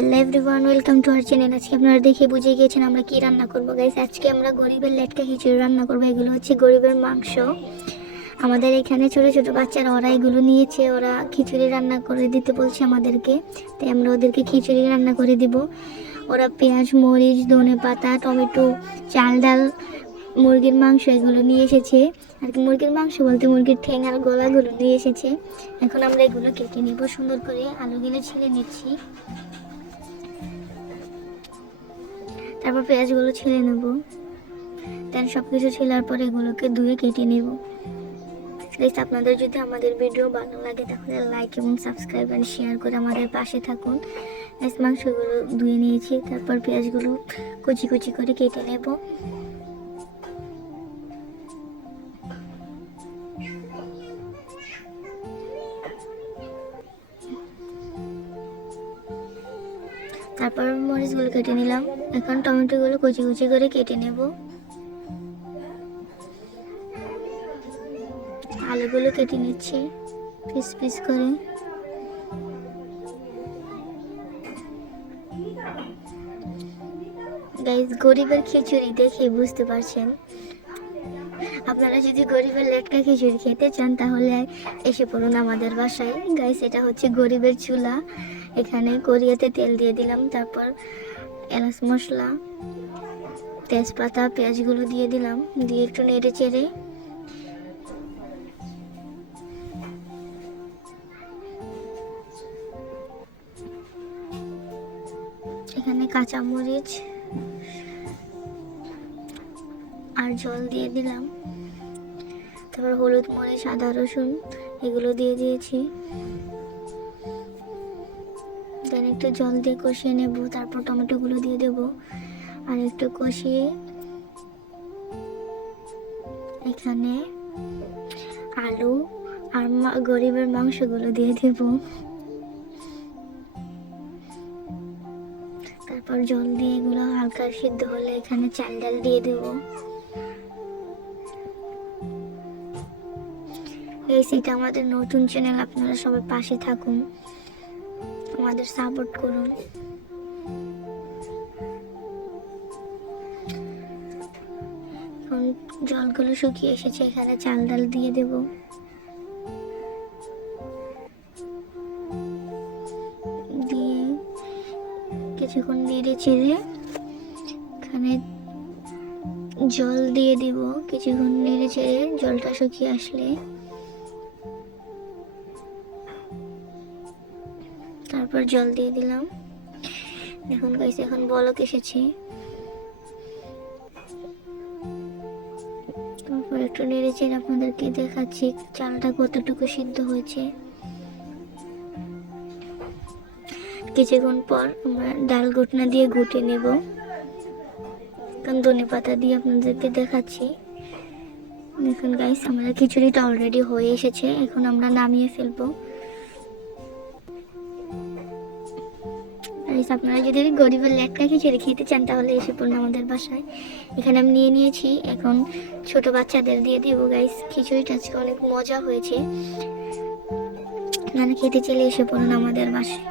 Hello everyone, welcome to our channel. আজকে আপনারা দেখে বুঝে গিয়েছেন আমরা কি রান্না করবো গাইস। আজকে আমরা গরিবের লেটকা খিচুড়ি রান্না করবো। এগুলো হচ্ছে গরিবের মাংস। আমাদের এখানে ছোট ছোট বাচ্চারা ওরা এগুলো নিয়েছে, ওরা খিচুড়ি রান্না করে দিতে বলছে আমাদেরকে, তাই আমরা ওদেরকে খিচুড়ি রান্না করে দিব। ওরা পেঁয়াজ, মরিচ, ধনে পাতা, টমেটো, চাল, ডাল, মুরগির মাংস এগুলো নিয়ে এসেছে। আর কি মুরগির মাংস বলতে মুরগির ঠ্যাং আর গলাগুলো নিয়ে এসেছে। এখন আমরা এগুলো কেটে নিব সুন্দর করে। আলুগুলো ছিলে নিচ্ছি, তারপর পেঁয়াজগুলো ছিলে নেব। দেন সব কিছু ছেলার পর এগুলোকে ধুয়ে কেটে নেব। প্লিজ আপনাদের যদি আমাদের ভিডিও ভালো লাগে তাহলে লাইক এবং সাবস্ক্রাইব আর শেয়ার করে আমাদের পাশে থাকুন। মাংসগুলো ধুয়ে নিয়েছি, তারপর পেঁয়াজগুলো কুচি কুচি করে কেটে নেব। তারপর মরিচগুলো কেটে নিলাম। এখন টমেটোগুলো কুচি কুচি করে কেটে নেব। আলুগুলো কেটে নিচ্ছি পিস পিস করে। গাইস, গরিবের খিচুড়ি দেখে বুঝতে পারছেন। আপনারা যদি গরিবের লেটকা খিচুড়ি খেতে চান তাহলে এসে পড়ুন আমাদের বাসায়। গাইস, এটা হচ্ছে গরিবের চুলা। এখানে কড়িয়াতে তেল দিয়ে দিলাম, তারপর এলাচ মশলা, তেজপাতা, পেঁয়াজগুলো দিয়ে দিলাম, দিয়ে একটু নেড়ে চেড়ে এখানে কাঁচামরিচ আর জল দিয়ে দিলাম। তারপর হলুদ, মরিচ, আদা, রসুন এগুলো দিয়ে দিয়েছি। দেন একটু জল দিয়ে কষিয়ে নেব। তারপর টমেটোগুলো দিয়ে দেব আর একটু কষিয়ে এখানে আলু আর গরিবের মাংসগুলো দিয়ে দেব। তারপর জল দিয়ে এগুলো হালকা সিদ্ধ হলে এখানে চাল ডাল দিয়ে দেব। এটা আমাদের নতুন চ্যানেল, আপনারা সবাই পাশে থাকুন, আমাদের সাপোর্ট করুন। এখন জলগুলো শুকিয়ে এসেছে, এখানে চাল ডাল দিয়ে দেব। দিয়ে কিছুক্ষণ নেড়ে চেড়ে এখানে জল দিয়ে দিব। কিছুক্ষণ নেড়ে চেড়ে জলটা শুকিয়ে আসলে তারপর জল দিয়ে দিলাম। দেখুন গাইস, এখন বলক এসেছে। তারপর একটু নেড়ে চেড়ে আপনাদেরকে দেখাচ্ছি চালটা কতটুকু সিদ্ধ হয়েছে। কিছুক্ষণ পর আমরা ডাল ঘুটনা দিয়ে ঘুটে নেব। এখন ধনে পাতা দিয়ে আপনাদেরকে দেখাচ্ছি। দেখুন গাইস, আমাদের খিচুড়িটা অলরেডি হয়ে এসেছে। এখন আমরা নামিয়ে ফেলবো। আপনারা যদি গরিবের লেটকা খিচুড়ি খেতে চান তাহলে এসে পড়ুন আমাদের বাসায়। এখানে আমি নিয়ে নিয়েছি, এখন ছোট বাচ্চাদের দিয়ে দিব। গাইস, খিচুড়িটা আজকে অনেক মজা হয়েছে। আপনারা খেতে চাইলে এসে পড়ুন আমাদের বাসায়।